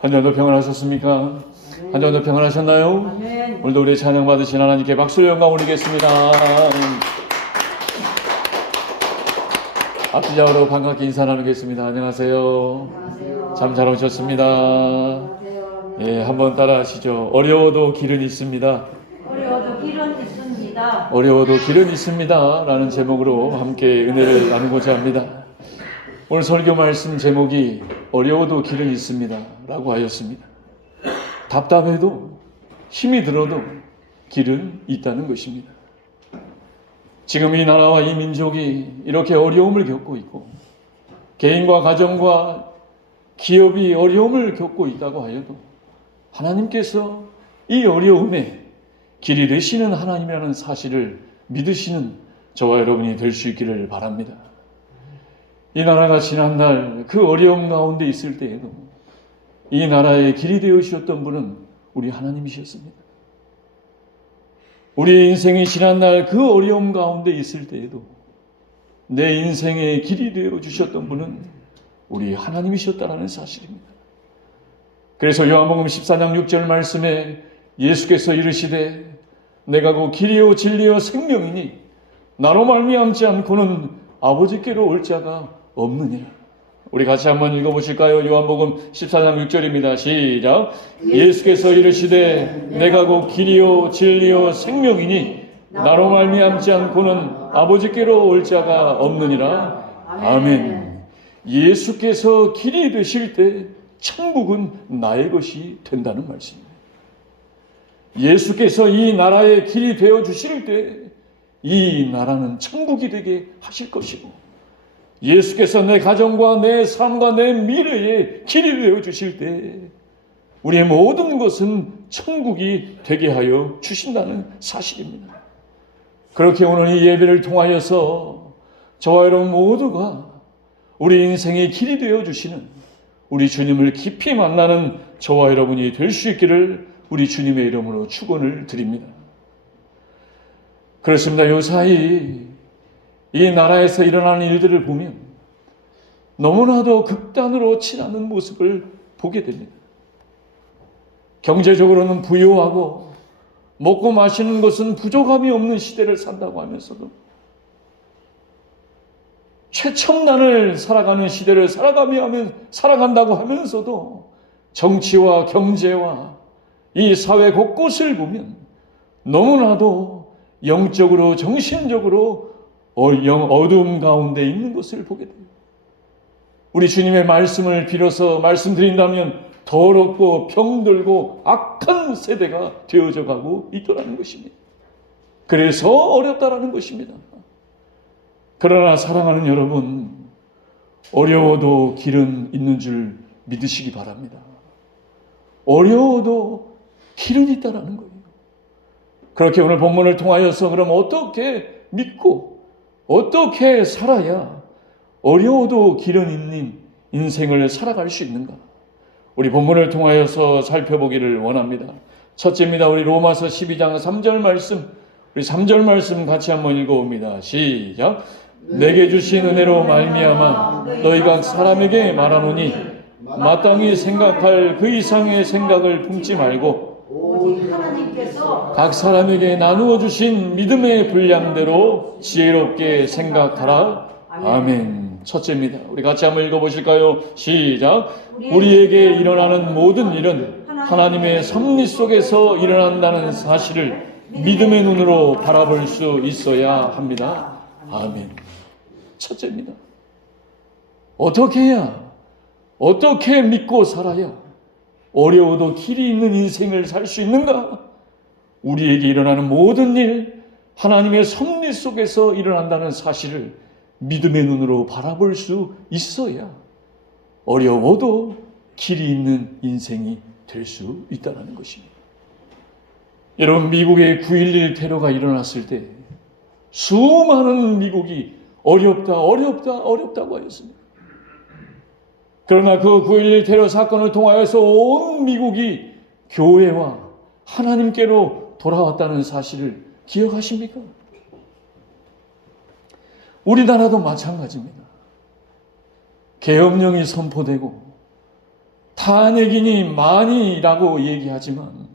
한 주도 평안하셨습니까? 한 주도 평안하셨나요? 아멘. 오늘도 우리 찬양 받으신 하나님께 박수로 영광 올리겠습니다. 앞뒤좌우로 반갑게 인사 나누겠습니다. 안녕하세요. 안녕하세요. 참 잘 오셨습니다. 안녕하세요. 예, 한번 따라 하시죠. 어려워도 길은 있습니다. 어려워도 길은 있습니다. 어려워도 길은 있습니다. 라는 제목으로 함께 은혜를 나누고자 합니다. 오늘 설교 말씀 제목이 어려워도 길은 있습니다 라고 하였습니다. 답답해도 힘이 들어도 길은 있다는 것입니다. 지금 이 나라와 이 민족이 이렇게 어려움을 겪고 있고 개인과 가정과 기업이 어려움을 겪고 있다고 하여도 하나님께서 이 어려움에 길이 되시는 하나님이라는 사실을 믿으시는 저와 여러분이 될 수 있기를 바랍니다. 이 나라가 지난날 그 어려움 가운데 있을 때에도 이 나라의 길이 되어 주셨던 분은 우리 하나님이셨습니다. 우리 인생이 지난날 그 어려움 가운데 있을 때에도 내 인생의 길이 되어 주셨던 분은 우리 하나님이셨다라는 사실입니다. 그래서 요한복음 14장 6절 말씀에 예수께서 이르시되 내가 그 길이요 진리요 생명이니 나로 말미암지 않고는 아버지께로 올 자가 없느니라. 우리 같이 한번 읽어보실까요? 요한복음 14장 6절입니다. 시작. 예수께서 이르시되 내가 그 길이요 진리요 생명이니 나로 말미암지 않고는 아버지께로 올 자가 없느니라. 아멘. 예수께서 길이 되실 때 천국은 나의 것이 된다는 말씀입니다. 예수께서 이 나라의 길이 되어 주실 때 이 나라는 천국이 되게 하실 것이고 예수께서 내 가정과 내 삶과 내 미래의 길이 되어 주실 때 우리의 모든 것은 천국이 되게 하여 주신다는 사실입니다. 그렇게 오늘 이 예배를 통하여서 저와 여러분 모두가 우리 인생의 길이 되어 주시는 우리 주님을 깊이 만나는 저와 여러분이 될 수 있기를 우리 주님의 이름으로 축원을 드립니다. 그렇습니다. 요사이 이 나라에서 일어나는 일들을 보면 너무나도 극단으로 치닫는 모습을 보게 됩니다. 경제적으로는 부유하고 먹고 마시는 것은 부족함이 없는 시대를 산다고 하면서도 최첨단을 살아가는 시대를 살아간다고 하면서도 정치와 경제와 이 사회 곳곳을 보면 너무나도 영적으로 정신적으로 어두움 가운데 있는 것을 보게 돼요. 우리 주님의 말씀을 빌어서 말씀드린다면 더럽고 병들고 악한 세대가 되어져 가고 있더라는 것입니다. 그래서 어렵다라는 것입니다. 그러나 사랑하는 여러분, 어려워도 길은 있는 줄 믿으시기 바랍니다. 어려워도 길은 있다라는 거예요. 그렇게 오늘 본문을 통하여서 그럼 어떻게 믿고 어떻게 살아야 어려워도 길은 있는 인생을 살아갈 수 있는가? 우리 본문을 통하여서 살펴보기를 원합니다. 첫째입니다. 우리 로마서 12장 3절 말씀, 우리 3절 말씀 같이 한번 읽어봅니다. 시작. 내게 주신 은혜로 말미암아 너희가 사람에게 말하노니 마땅히 생각할 그 이상의 생각을 품지 말고 오직 하나님께서 각 사람에게 나누어 주신 믿음의 분량대로 지혜롭게 생각하라. 아멘. 첫째입니다. 우리 같이 한번 읽어보실까요? 시작. 우리에게 일어나는 모든 일은 하나님의 섭리 속에서 일어난다는 사실을 믿음의 눈으로 바라볼 수 있어야 합니다. 아멘. 첫째입니다. 어떻게 해야, 어떻게 믿고 살아야 어려워도 길이 있는 인생을 살 수 있는가? 우리에게 일어나는 모든 일, 하나님의 섭리 속에서 일어난다는 사실을 믿음의 눈으로 바라볼 수 있어야 어려워도 길이 있는 인생이 될 수 있다는 것입니다. 여러분, 미국의 9.11 테러가 일어났을 때 수많은 미국이 어렵다고 하였습니다. 그러나 그 9.11 테러 사건을 통하여서 온 미국이 교회와 하나님께로 돌아왔다는 사실을 기억하십니까? 우리나라도 마찬가지입니다. 계엄령이 선포되고 탄핵이니 많이라고 얘기하지만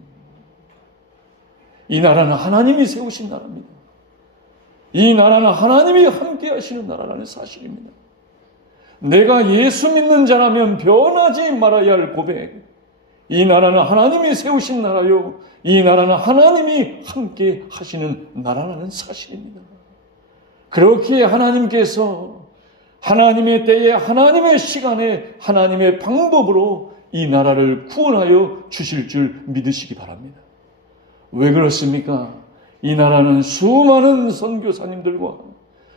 이 나라는 하나님이 세우신 나라입니다. 이 나라는 하나님이 함께 하시는 나라라는 사실입니다. 내가 예수 믿는 자라면 변하지 말아야 할 고백. 이 나라는 하나님이 세우신 나라요. 이 나라는 하나님이 함께 하시는 나라라는 사실입니다. 그렇기에 하나님께서 하나님의 때에 하나님의 시간에 하나님의 방법으로 이 나라를 구원하여 주실 줄 믿으시기 바랍니다. 왜 그렇습니까? 이 나라는 수많은 선교사님들과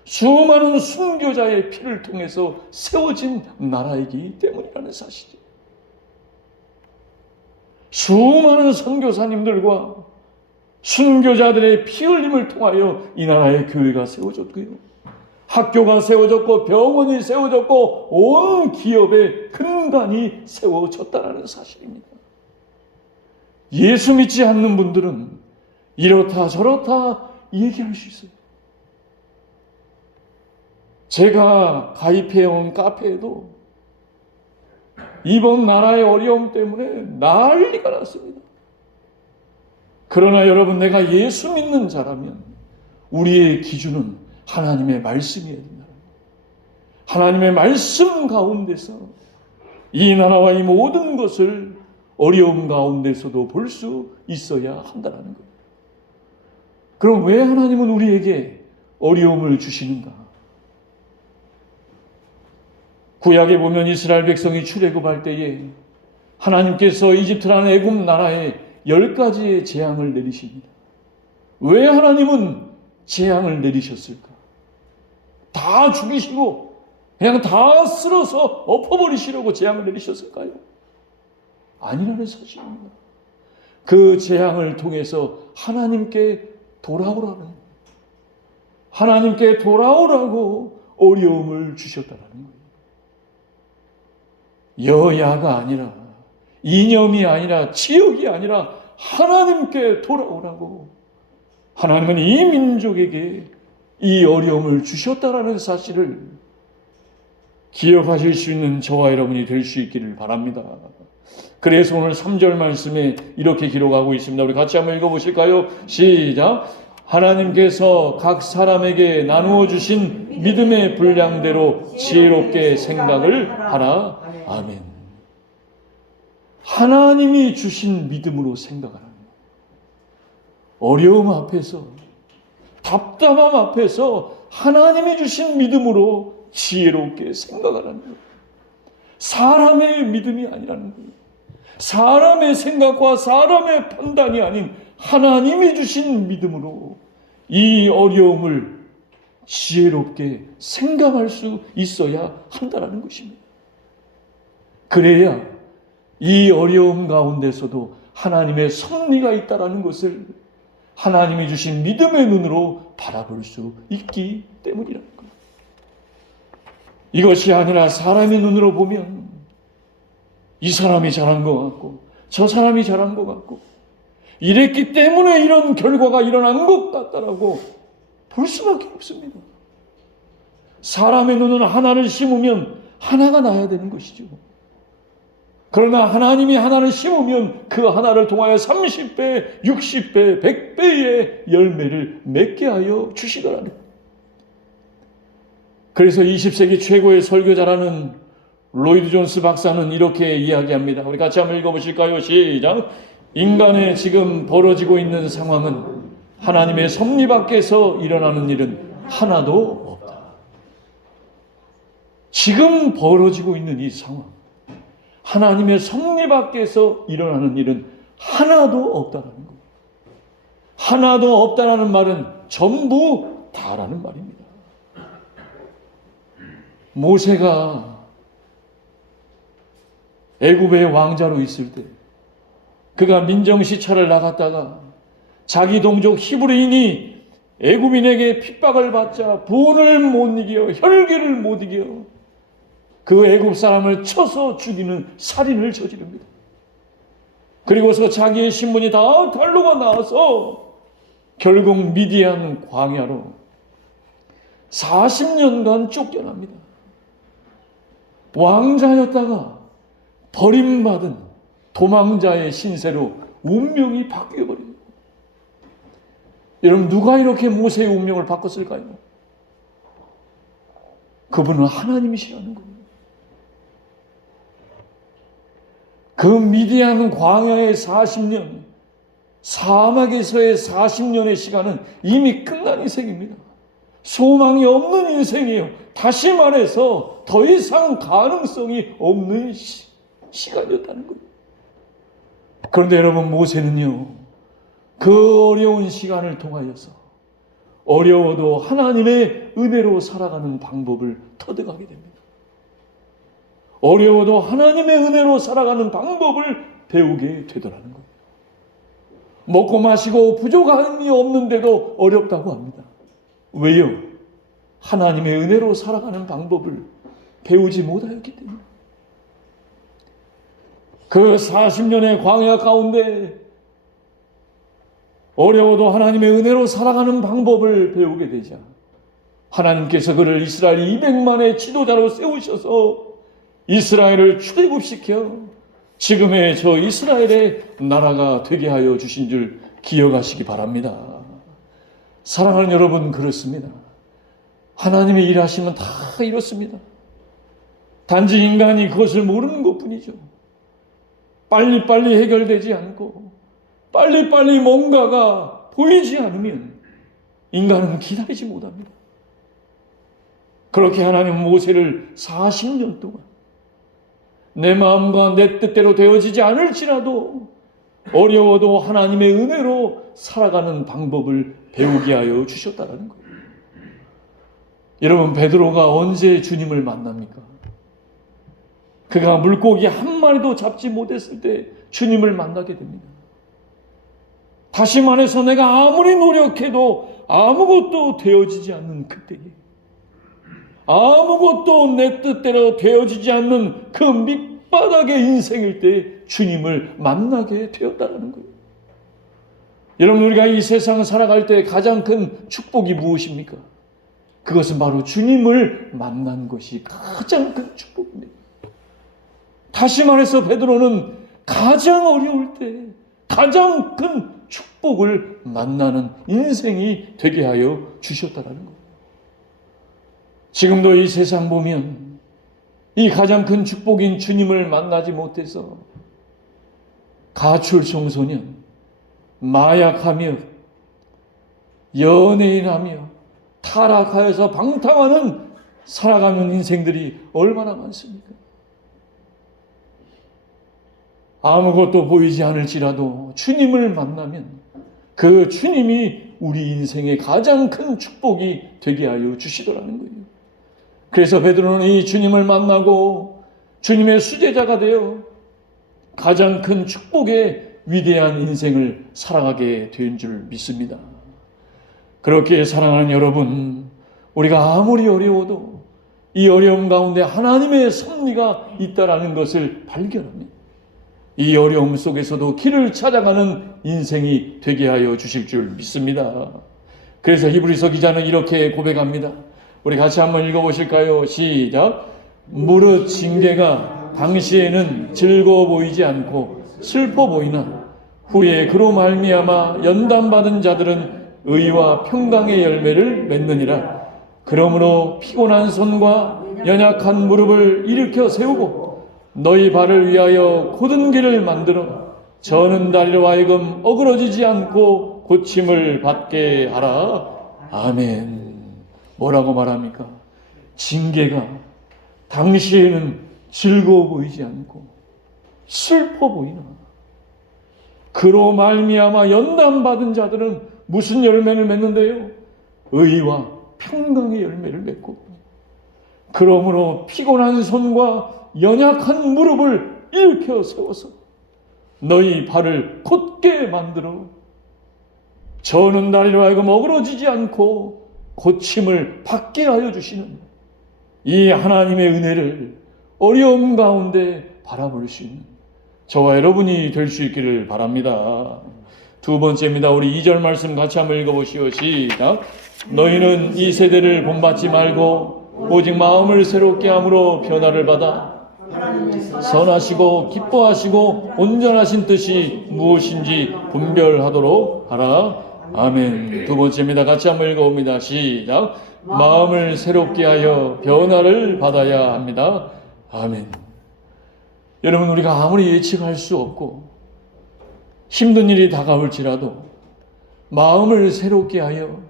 수많은 순교자의 피를 통해서 세워진 나라이기 때문이라는 사실이죠. 수많은 선교사님들과 순교자들의 피 흘림을 통하여 이 나라의 교회가 세워졌고요. 학교가 세워졌고 병원이 세워졌고 온 기업의 근간이 세워졌다는 사실입니다. 예수 믿지 않는 분들은 이렇다 저렇다 얘기할 수 있어요. 제가 가입해온 카페에도 이번 나라의 어려움 때문에 난리가 났습니다. 그러나 여러분, 내가 예수 믿는 자라면 우리의 기준은 하나님의 말씀이어야 된다. 하나님의 말씀 가운데서 이 나라와 이 모든 것을 어려움 가운데서도 볼 수 있어야 한다는 거예요. 그럼 왜 하나님은 우리에게 어려움을 주시는가? 구약에 보면 이스라엘 백성이 출애굽할 때에 하나님께서 이집트라는 애굽 나라에 10가지의 재앙을 내리십니다. 왜 하나님은 재앙을 내리셨을까? 다 죽이시고 그냥 다 쓸어서 엎어버리시려고 재앙을 내리셨을까요? 아니라는 사실입니다. 그 재앙을 통해서 하나님께 돌아오라는, 하나님께 돌아오라고 어려움을 주셨다는 거예요. 여야가 아니라, 이념이 아니라, 지역이 아니라 하나님께 돌아오라고 하나님은 이 민족에게 이 어려움을 주셨다라는 사실을 기억하실 수 있는 저와 여러분이 될 수 있기를 바랍니다. 그래서 오늘 3절 말씀에 이렇게 기록하고 있습니다. 우리 같이 한번 읽어보실까요? 시작. 하나님께서 각 사람에게 나누어 주신 믿음의 분량대로 지혜롭게 생각을 하라. 아멘. 하나님이 주신 믿음으로 생각하라. 어려움 앞에서, 답답함 앞에서 하나님이 주신 믿음으로 지혜롭게 생각하라는 거예요. 사람의 믿음이 아니라는 거예요. 사람의 생각과 사람의 판단이 아닌 하나님이 주신 믿음으로 이 어려움을 지혜롭게 생각할 수 있어야 한다는 것입니다. 그래야 이 어려움 가운데서도 하나님의 섭리가 있다는 것을 하나님이 주신 믿음의 눈으로 바라볼 수 있기 때문이라는 거예요. 이것이 아니라 사람의 눈으로 보면 이 사람이 잘한 것 같고 저 사람이 잘한 것 같고 이랬기 때문에 이런 결과가 일어난 것 같다라고 볼 수밖에 없습니다. 사람의 눈은 하나를 심으면 하나가 나야 되는 것이죠. 그러나 하나님이 하나를 심으면 그 하나를 통하여 30배, 60배, 100배의 열매를 맺게 하여 주시더라는. 그래서 20세기 최고의 설교자라는 로이드 존스 박사는 이렇게 이야기합니다. 우리 같이 한번 읽어보실까요? 시작. 인간의 지금 벌어지고 있는 상황은 하나님의 섭리 밖에서 일어나는 일은 하나도 없다. 지금 벌어지고 있는 이 상황, 하나님의 섭리 밖에서 일어나는 일은 하나도 없다라는 거예요. 하나도 없다라는 말은 전부 다라는 말입니다. 모세가 애굽의 왕자로 있을 때 그가 민정시찰을 나갔다가 자기 동족 히브리인이 애굽인에게 핍박을 받자 분을 못 이겨 혈기를 못 이겨 그 애굽 사람을 쳐서 죽이는 살인을 저지릅니다. 그리고서 자기의 신분이 다 달로가 나와서 결국 미디안 광야로 40년간 쫓겨납니다. 왕자였다가 버림받은 도망자의 신세로 운명이 바뀌어버려요. 여러분, 누가 이렇게 모세의 운명을 바꿨을까요? 그분은 하나님이시라는 거예요. 그 미디안 광야의 40년, 사막에서의 40년의 시간은 이미 끝난 인생입니다. 소망이 없는 인생이에요. 다시 말해서 더 이상 가능성이 없는 시간이었다는 거예요. 그런데 여러분, 모세는요, 그 어려운 시간을 통하여서 어려워도 하나님의 은혜로 살아가는 방법을 터득하게 됩니다. 어려워도 하나님의 은혜로 살아가는 방법을 배우게 되더라는 거예요. 먹고 마시고 부족함이 없는데도 어렵다고 합니다. 왜요? 하나님의 은혜로 살아가는 방법을 배우지 못하였기 때문에. 그 40년의 광야 가운데 어려워도 하나님의 은혜로 살아가는 방법을 배우게 되자 하나님께서 그를 이스라엘 200만의 지도자로 세우셔서 이스라엘을 출애굽시켜 지금의 저 이스라엘의 나라가 되게 하여 주신 줄 기억하시기 바랍니다. 사랑하는 여러분, 그렇습니다. 하나님의 일하시면 다 이렇습니다. 단지 인간이 그것을 모르는 것뿐이죠. 빨리빨리 해결되지 않고 빨리빨리 뭔가가 보이지 않으면 인간은 기다리지 못합니다. 그렇게 하나님은 모세를 40년 동안 내 마음과 내 뜻대로 되어지지 않을지라도 어려워도 하나님의 은혜로 살아가는 방법을 배우게 하여 주셨다는 거예요. 여러분, 베드로가 언제 주님을 만납니까? 그가 물고기 한 마리도 잡지 못했을 때 주님을 만나게 됩니다. 다시 말해서 내가 아무리 노력해도 아무것도 되어지지 않는 그때에, 아무것도 내 뜻대로 되어지지 않는 그 밑바닥의 인생일 때 주님을 만나게 되었다는 거예요. 여러분, 우리가 이 세상을 살아갈 때 가장 큰 축복이 무엇입니까? 그것은 바로 주님을 만난 것이 가장 큰 축복입니다. 다시 말해서 베드로는 가장 어려울 때 가장 큰 축복을 만나는 인생이 되게 하여 주셨다는 거예요. 지금도 이 세상 보면 이 가장 큰 축복인 주님을 만나지 못해서 가출 청소년, 마약하며 연예인하며 타락하여서 방탕하는 살아가는 인생들이 얼마나 많습니까? 아무것도 보이지 않을지라도 주님을 만나면 그 주님이 우리 인생의 가장 큰 축복이 되게 하여 주시더라는 거예요. 그래서 베드로는 이 주님을 만나고 주님의 수제자가 되어 가장 큰 축복의 위대한 인생을 살아가게 된 줄 믿습니다. 그렇게 사랑하는 여러분, 우리가 아무리 어려워도 이 어려움 가운데 하나님의 섭리가 있다라는 것을 발견합니다. 이 어려움 속에서도 길을 찾아가는 인생이 되게 하여 주실 줄 믿습니다. 그래서 히브리서 기자는 이렇게 고백합니다. 우리 같이 한번 읽어보실까요? 시작. 무릇 징계가 당시에는 즐거워 보이지 않고 슬퍼 보이나 후에 그로 말미암아 연단받은 자들은 의와 평강의 열매를 맺느니라. 그러므로 피곤한 손과 연약한 무릎을 일으켜 세우고 너희 발을 위하여 곧은 길을 만들어 저는 다리로 하여금 어그러지지 않고 고침을 받게 하라. 아멘. 뭐라고 말합니까? 징계가 당시에는 즐거워 보이지 않고 슬퍼 보이나 그로 말미암아 연단받은 자들은 무슨 열매를 맺는데요? 의와 평강의 열매를 맺고 그러므로 피곤한 손과 연약한 무릎을 일으켜 세워서 너희 발을 곧게 만들어 저는 다리로 하여금 어그러지지 않고 고침을 받게 하여 주시는 이 하나님의 은혜를 어려움 가운데 바라볼 수 있는 저와 여러분이 될 수 있기를 바랍니다. 두 번째입니다. 우리 2절 말씀 같이 한번 읽어보시오. 시작. 너희는 이 세대를 본받지 말고 오직 마음을 새롭게 함으로 변화를 받아 선하시고 기뻐하시고 온전하신 뜻이 무엇인지 분별하도록 하라. 아멘. 두 번째입니다. 같이 한번 읽어봅니다. 시작. 마음을 새롭게 하여 변화를 받아야 합니다. 아멘. 여러분, 우리가 아무리 예측할 수 없고 힘든 일이 다가올지라도 마음을 새롭게 하여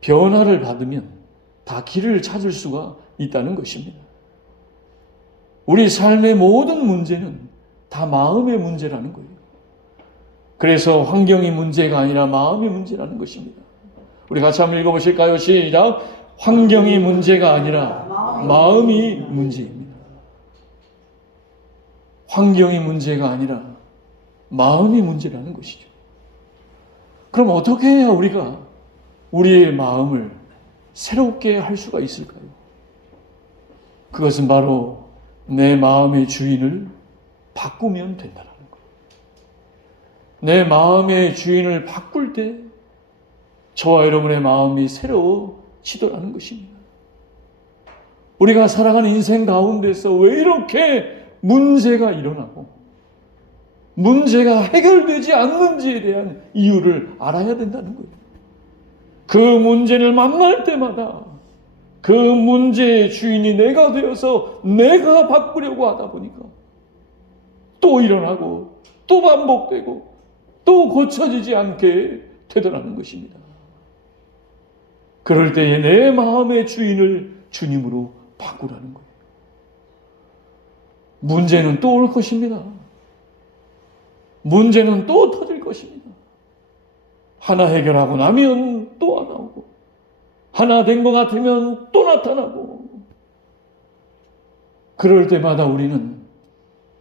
변화를 받으면 다 길을 찾을 수가 있다는 것입니다. 우리 삶의 모든 문제는 다 마음의 문제라는 거예요. 그래서 환경이 문제가 아니라 마음이 문제라는 것입니다. 우리 같이 한번 읽어보실까요? 시작. 환경이 문제가 아니라 마음이 문제입니다. 환경이 문제가 아니라 마음이 문제라는 것이죠. 그럼 어떻게 해야 우리가 우리의 마음을 새롭게 할 수가 있을까요? 그것은 바로 내 마음의 주인을 바꾸면 된다는 거예요. 내 마음의 주인을 바꿀 때 저와 여러분의 마음이 새로워지더라는 것입니다. 우리가 살아가는 인생 가운데서 왜 이렇게 문제가 일어나고 문제가 해결되지 않는지에 대한 이유를 알아야 된다는 거예요. 그 문제를 만날 때마다 그 문제의 주인이 내가 되어서 내가 바꾸려고 하다 보니까 또 일어나고 또 반복되고 또 고쳐지지 않게 되더라는 것입니다. 그럴 때에 내 마음의 주인을 주님으로 바꾸라는 거예요. 문제는 또 올 것입니다. 문제는 또 터질 것입니다. 하나 해결하고 나면 또 안 나오고 하나 된 것 같으면 또 나타나고 그럴 때마다 우리는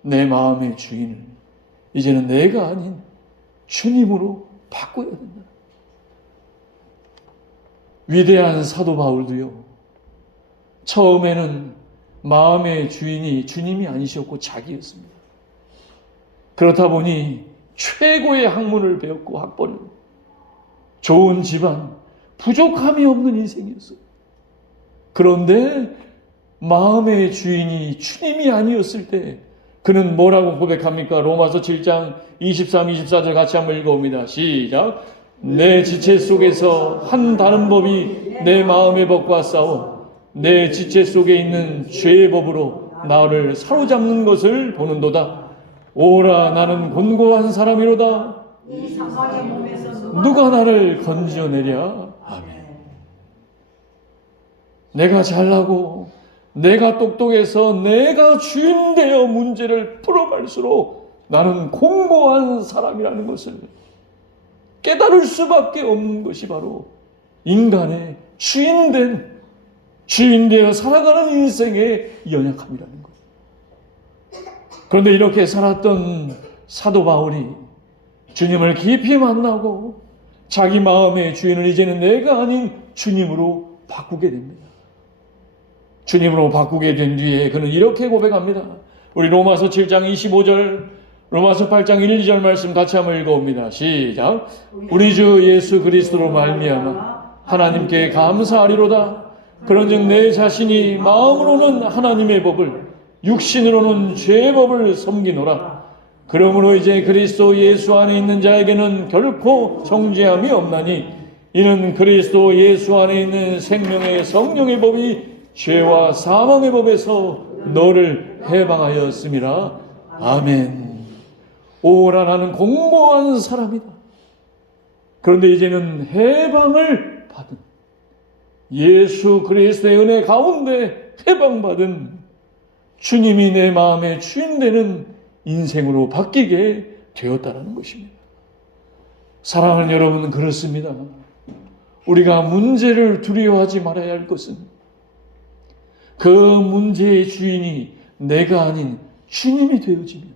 내 마음의 주인을 이제는 내가 아닌 주님으로 바꿔야 된다. 위대한 사도 바울도요, 처음에는 마음의 주인이 주님이 아니셨고 자기였습니다. 그렇다 보니 최고의 학문을 배웠고 학벌을 좋은 집안, 부족함이 없는 인생이었어요. 그런데 마음의 주인이 주님이 아니었을 때 그는 뭐라고 고백합니까? 로마서 7장 23, 24절 같이 한번 읽어봅니다. 시작. 내 지체 속에서 한 다른 법이 내 마음의 법과 싸워 내 지체 속에 있는 죄의 법으로 나를 사로잡는 것을 보는도다. 오라 나는 곤고한 사람이로다. 이 사망의 몸에서 누가 나를 건져내랴. 아멘. 내가 잘나고 내가 똑똑해서 내가 주인 되어 문제를 풀어갈수록 나는 곤고한 사람이라는 것을 깨달을 수밖에 없는 것이 바로 인간의 주인 되어 살아가는 인생의 연약함이라는 거예요. 그런데 이렇게 살았던 사도 바울이 주님을 깊이 만나고 자기 마음의 주인을 이제는 내가 아닌 주님으로 바꾸게 됩니다. 주님으로 바꾸게 된 뒤에 그는 이렇게 고백합니다. 우리 로마서 7장 25절, 로마서 8장 1, 2절 말씀 같이 한번 읽어봅니다. 시작. 우리 주 예수 그리스도로 말미암아 하나님께 감사하리로다. 그런즉 내 자신이 마음으로는 하나님의 법을, 육신으로는 죄의 법을 섬기노라. 그러므로 이제 그리스도 예수 안에 있는 자에게는 결코 정죄함이 없나니 이는 그리스도 예수 안에 있는 생명의 성령의 법이 죄와 사망의 법에서 너를 해방하였음이라. 아멘. 오라 나는 공고한 사람이다. 그런데 이제는 해방을 받은 예수 그리스도의 은혜 가운데 해방받은 주님이 내 마음의 주인 되는 인생으로 바뀌게 되었다는 것입니다. 사랑하는 여러분, 그렇습니다. 우리가 문제를 두려워하지 말아야 할 것은 그 문제의 주인이 내가 아닌 주님이 되어지면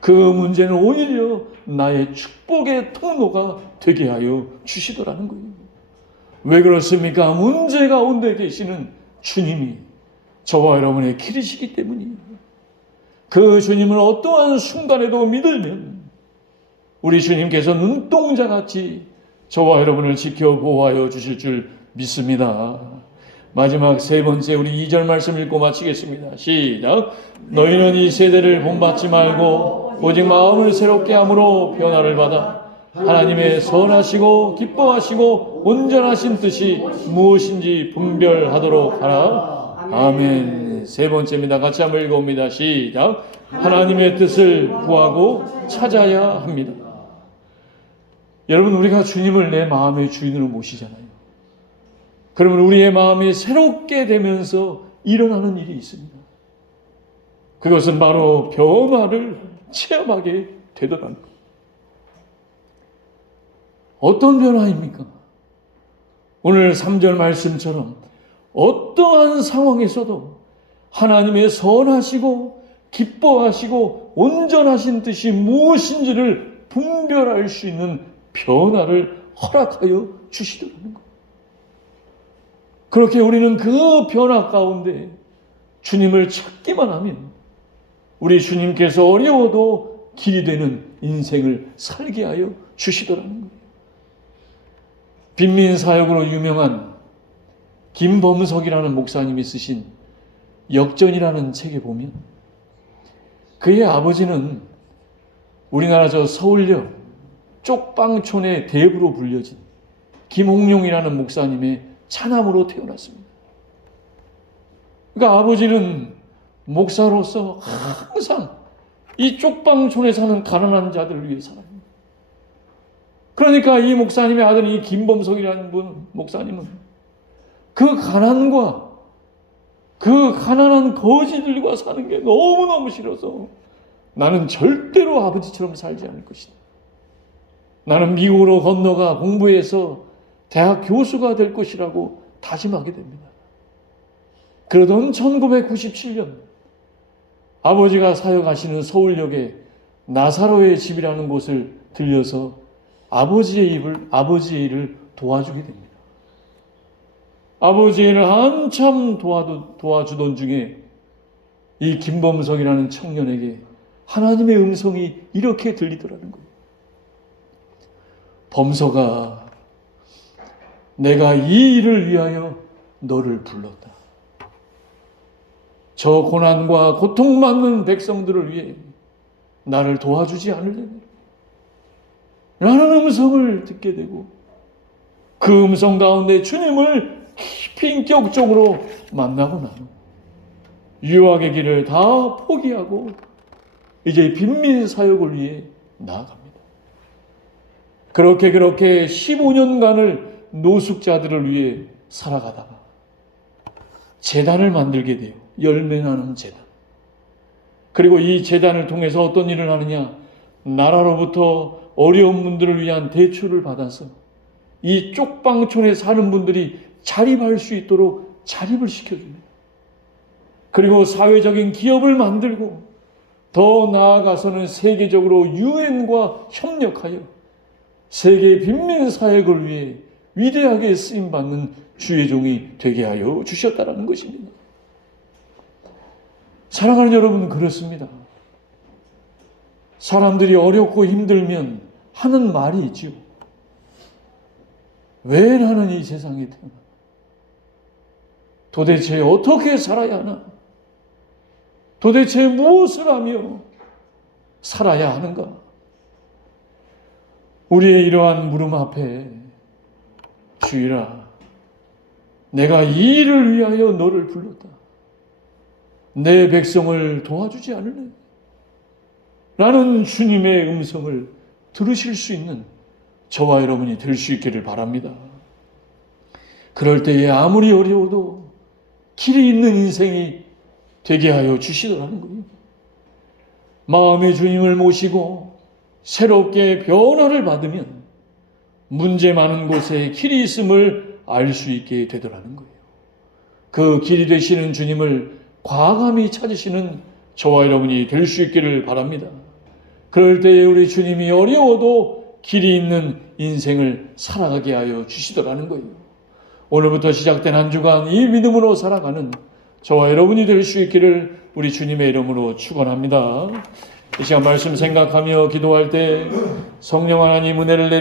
그 문제는 오히려 나의 축복의 통로가 되게 하여 주시더라는 거예요. 왜 그렇습니까? 문제 가운데 계시는 주님이 저와 여러분의 길이시기 때문이에요. 그 주님을 어떠한 순간에도 믿으면 우리 주님께서 눈동자같이 저와 여러분을 지켜 보호하여 주실 줄 믿습니다. 마지막 세 번째 우리 2절 말씀 읽고 마치겠습니다. 시작. 너희는 이 세대를 본받지 말고 오직 마음을 새롭게 함으로 변화를 받아 하나님의 선하시고 기뻐하시고 온전하신 뜻이 무엇인지 분별하도록 하라. 아멘. 세 번째입니다. 같이 한번 읽어봅니다. 시작. 하나님의 뜻을 구하고 찾아야 합니다. 여러분, 우리가 주님을 내 마음의 주인으로 모시잖아요. 그러면 우리의 마음이 새롭게 되면서 일어나는 일이 있습니다. 그것은 바로 변화를 체험하게 되더라는 거예요. 어떤 변화입니까? 오늘 3절 말씀처럼 어떠한 상황에서도 하나님의 선하시고 기뻐하시고 온전하신 뜻이 무엇인지를 분별할 수 있는 변화를 허락하여 주시더라는 거예요. 그렇게 우리는 그 변화 가운데 주님을 찾기만 하면 우리 주님께서 어려워도 길이 되는 인생을 살게 하여 주시더라는 거예요. 빈민사역으로 유명한 김범석이라는 목사님이 쓰신 역전이라는 책에 보면 그의 아버지는 우리나라 서울역 쪽방촌의 대부로 불려진 김홍룡이라는 목사님의 차남으로 태어났습니다. 그러니까 아버지는 목사로서 항상 이 쪽방촌에 사는 가난한 자들을 위해 살아요. 그러니까 이 목사님의 아들이 김범석이라는 목사님은 그 가난과 그 가난한 거지들과 사는 게 너무너무 싫어서 나는 절대로 아버지처럼 살지 않을 것이다. 나는 미국으로 건너가 공부해서 대학 교수가 될 것이라고 다짐하게 됩니다. 그러던 1997년 아버지가 사역하시는 서울역에 나사로의 집이라는 곳을 들려서 아버지의 일을 도와주게 됩니다. 아버지의 일을 한참 도와주던 중에 이 김범석이라는 청년에게 하나님의 음성이 이렇게 들리더라는 거예요. 범석아, 내가 이 일을 위하여 너를 불렀다. 저 고난과 고통받는 백성들을 위해 나를 도와주지 않으려니? 라는 음성을 듣게 되고 그 음성 가운데 주님을 깊이 인격적으로 만나고 나서 유학의 길을 다 포기하고 이제 빈민 사역을 위해 나아갑니다. 그렇게 15년간을 노숙자들을 위해 살아가다가 재단을 만들게 돼요. 열매 나는 재단. 그리고 이 재단을 통해서 어떤 일을 하느냐? 나라로부터 어려운 분들을 위한 대출을 받아서 이 쪽방촌에 사는 분들이 자립할 수 있도록 자립을 시켜줍니다. 그리고 사회적인 기업을 만들고 더 나아가서는 세계적으로 유엔과 협력하여 세계 빈민 사역을 위해 위대하게 쓰임받는 주의 종이 되게 하여 주셨다는 것입니다. 사랑하는 여러분, 그렇습니다. 사람들이 어렵고 힘들면 하는 말이 있죠. 왜 나는 이 세상에 태어나? 도대체 어떻게 살아야 하나? 도대체 무엇을 하며 살아야 하는가? 우리의 이러한 물음 앞에 주일아, 내가 이 일을 위하여 너를 불렀다. 내 백성을 도와주지 않을래? 라는 주님의 음성을 들으실 수 있는 저와 여러분이 될 수 있기를 바랍니다. 그럴 때에 아무리 어려워도 길이 있는 인생이 되게 하여 주시더라는 거예요. 마음의 주님을 모시고 새롭게 변화를 받으면 문제 많은 곳에 길이 있음을 알 수 있게 되더라는 거예요. 그 길이 되시는 주님을 과감히 찾으시는 저와 여러분이 될 수 있기를 바랍니다. 그럴 때에 우리 주님이 어려워도 길이 있는 인생을 살아가게 하여 주시더라는 거예요. 오늘부터 시작된 한 주간 이 믿음으로 살아가는 저와 여러분이 될 수 있기를 우리 주님의 이름으로 축원합니다. 이 시간 말씀 생각하며 기도할 때 성령 하나님 은혜를